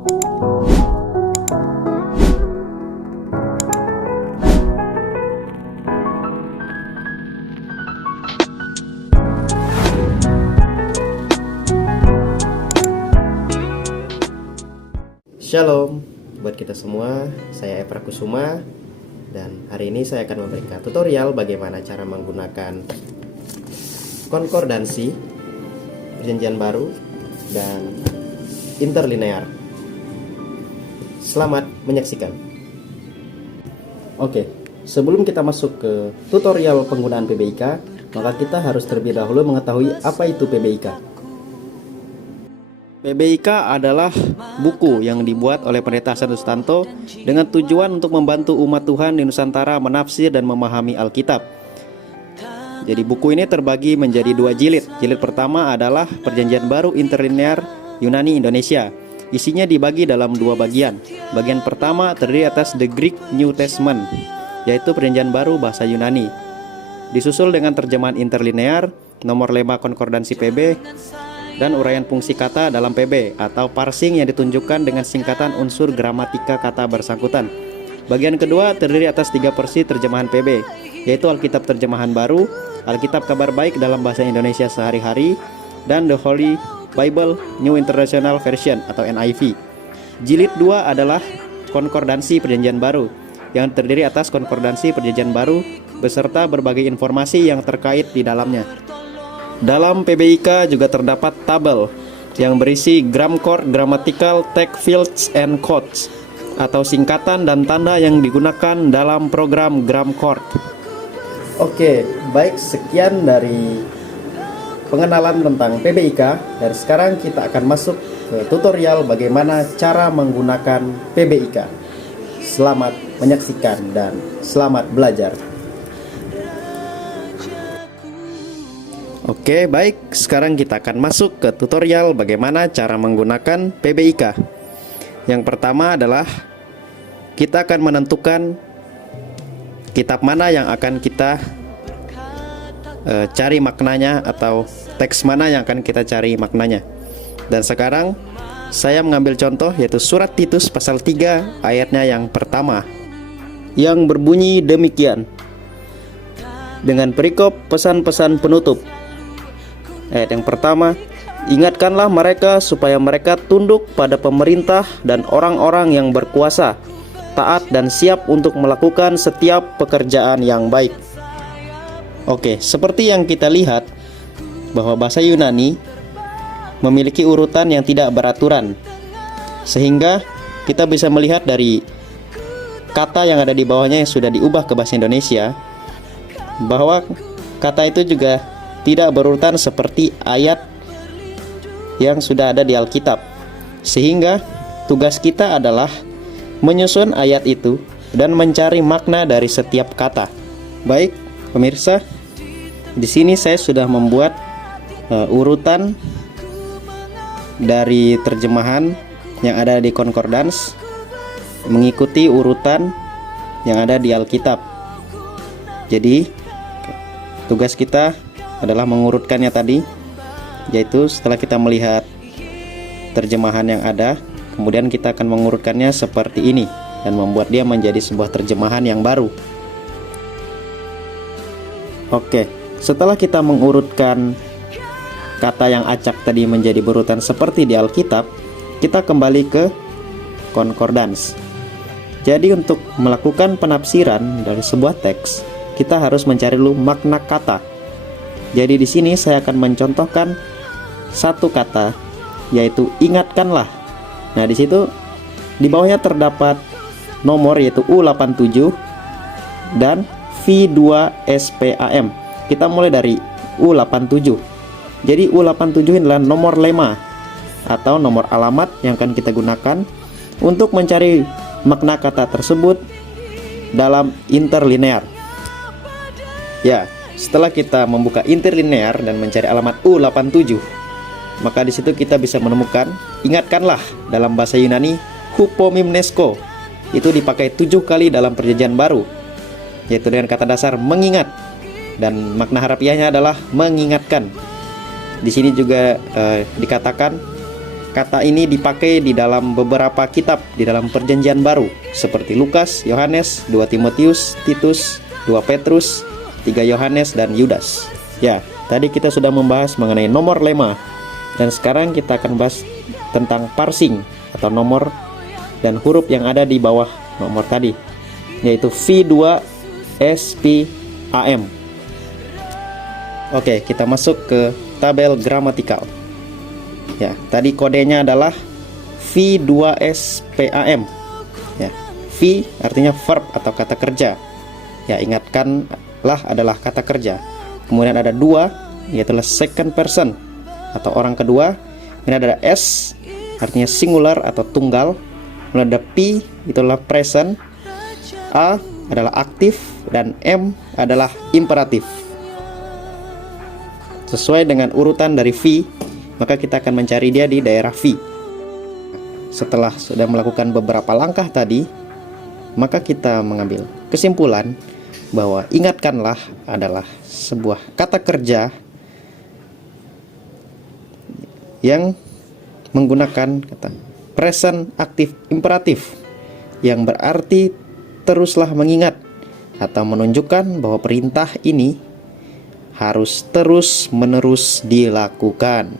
Shalom buat kita semua, saya Efra Kusuma dan hari ini saya akan memberikan tutorial bagaimana cara menggunakan konkordansi, perjanjian baru, dan interlinear. Selamat menyaksikan. Oke, sebelum kita masuk ke tutorial penggunaan PBIK, maka kita harus terlebih dahulu mengetahui apa itu PBIK. PBIK adalah buku yang dibuat oleh Pendeta Hasan Sustanto dengan tujuan untuk membantu umat Tuhan di Nusantara menafsir dan memahami Alkitab. Jadi buku ini terbagi menjadi 2 jilid. Jilid pertama adalah Perjanjian Baru Interlinear Yunani Indonesia. Isinya dibagi dalam 2 bagian. Bagian pertama terdiri atas The Greek New Testament, yaitu Perjanjian Baru bahasa Yunani. Disusul dengan terjemahan interlinear, nomor lemah konkordansi PB, dan uraian fungsi kata dalam PB atau parsing yang ditunjukkan dengan singkatan unsur gramatika kata bersangkutan. Bagian kedua terdiri atas 3 versi terjemahan PB, yaitu Alkitab Terjemahan Baru, Alkitab Kabar Baik dalam bahasa Indonesia sehari-hari, dan The Holy Bible New International Version atau NIV. Jilid 2 adalah konkordansi Perjanjian Baru, yang terdiri atas konkordansi Perjanjian Baru beserta berbagai informasi yang terkait di dalamnya. Dalam PBIK juga terdapat tabel yang berisi Gramcore, Grammatical, Text Fields, and Codes atau singkatan dan tanda yang digunakan dalam program Gramcore. Oke, baik, sekian dari pengenalan tentang PBIK dan sekarang kita akan masuk ke tutorial bagaimana cara menggunakan PBIK. Selamat menyaksikan dan selamat belajar. Oke, baik, sekarang kita akan masuk ke tutorial bagaimana cara menggunakan PBIK. Yang pertama adalah kita akan menentukan kitab mana yang akan kita cari maknanya atau teks mana yang akan kita cari maknanya. Dan sekarang saya mengambil contoh yaitu surat Titus pasal 3 ayatnya yang pertama, yang berbunyi demikian. Dengan perikop pesan-pesan penutup. Ayat yang pertama, ingatkanlah mereka supaya mereka tunduk pada pemerintah dan orang-orang yang berkuasa, taat dan siap untuk melakukan setiap pekerjaan yang baik. Oke, seperti yang kita lihat bahwa bahasa Yunani memiliki urutan yang tidak beraturan, sehingga kita bisa melihat dari kata yang ada di bawahnya yang sudah diubah ke bahasa Indonesia, bahwa kata itu juga tidak berurutan seperti ayat yang sudah ada di Alkitab. Sehingga tugas kita adalah menyusun ayat itu dan mencari makna dari setiap kata. Baik, pemirsa, di sini saya sudah membuat urutan dari terjemahan yang ada di Concordance mengikuti urutan yang ada di Alkitab. Jadi tugas kita adalah mengurutkannya tadi, yaitu setelah kita melihat terjemahan yang ada, kemudian kita akan mengurutkannya seperti ini dan membuat dia menjadi sebuah terjemahan yang baru. Oke, setelah kita mengurutkan kata yang acak tadi menjadi berurutan seperti di Alkitab, kita kembali ke Concordance. Jadi untuk melakukan penafsiran dari sebuah teks, kita harus mencari dulu makna kata. Jadi di sini saya akan mencontohkan satu kata, yaitu ingatkanlah. Nah, di situ di bawahnya terdapat nomor yaitu U87 dan V2SPAM. Kita mulai dari U87. Jadi U87 ini adalah nomor lemma atau nomor alamat yang akan kita gunakan untuk mencari makna kata tersebut dalam interlinear. Ya, setelah kita membuka interlinear dan mencari alamat U87, maka di situ kita bisa menemukan ingatkanlah dalam bahasa Yunani hupomimnesko. Itu dipakai 7 kali dalam Perjanjian Baru, yaitu dengan kata dasar mengingat, dan makna harafiahnya adalah mengingatkan. Di sini juga dikatakan kata ini dipakai di dalam beberapa kitab di dalam Perjanjian Baru seperti Lukas, Yohanes, 2 Timotius, Titus, 2 Petrus, 3 Yohanes, dan Yudas. Ya, tadi kita sudah membahas mengenai nomor lema, dan sekarang kita akan bahas tentang parsing atau nomor dan huruf yang ada di bawah nomor tadi, yaitu V2SPAM. Oke, kita masuk ke tabel gramatikal. Ya, tadi kodenya adalah V2SPAM. Ya, V artinya verb atau kata kerja. Ya, ingatkanlah adalah kata kerja. Kemudian ada 2, yaitu second person atau orang kedua. Kemudian ada S, artinya singular atau tunggal. Kemudian ada P, itulah present. A adalah aktif, dan M adalah imperatif. Sesuai dengan urutan dari V, maka kita akan mencari dia di daerah V. Setelah sudah melakukan beberapa langkah tadi, maka kita mengambil kesimpulan bahwa ingatkanlah adalah sebuah kata kerja yang menggunakan kata present aktif imperatif, yang berarti teruslah mengingat atau menunjukkan bahwa perintah ini harus terus-menerus dilakukan.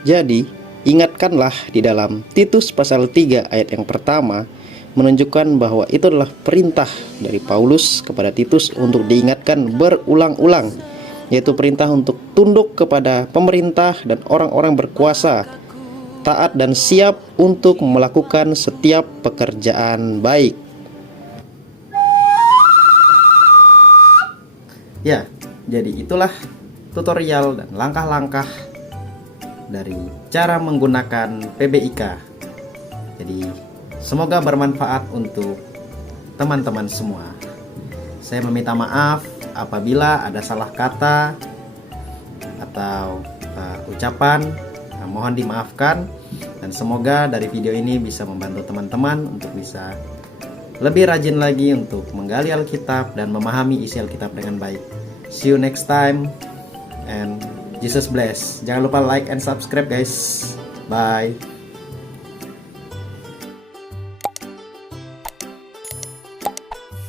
Jadi, ingatkanlah di dalam Titus pasal 3 ayat yang pertama menunjukkan bahwa itu adalah perintah dari Paulus kepada Titus untuk diingatkan berulang-ulang, yaitu perintah untuk tunduk kepada pemerintah dan orang-orang berkuasa, taat dan siap untuk melakukan setiap pekerjaan baik. Ya, jadi itulah tutorial dan langkah-langkah dari cara menggunakan PBIK. Jadi, semoga bermanfaat untuk teman-teman semua. Saya meminta maaf apabila ada salah kata atau ucapan, mohon dimaafkan. Dan semoga dari video ini bisa membantu teman-teman untuk bisa lebih rajin lagi untuk menggali Alkitab dan memahami isi Alkitab dengan baik. See you next time and Jesus bless. Jangan lupa like and subscribe guys. Bye.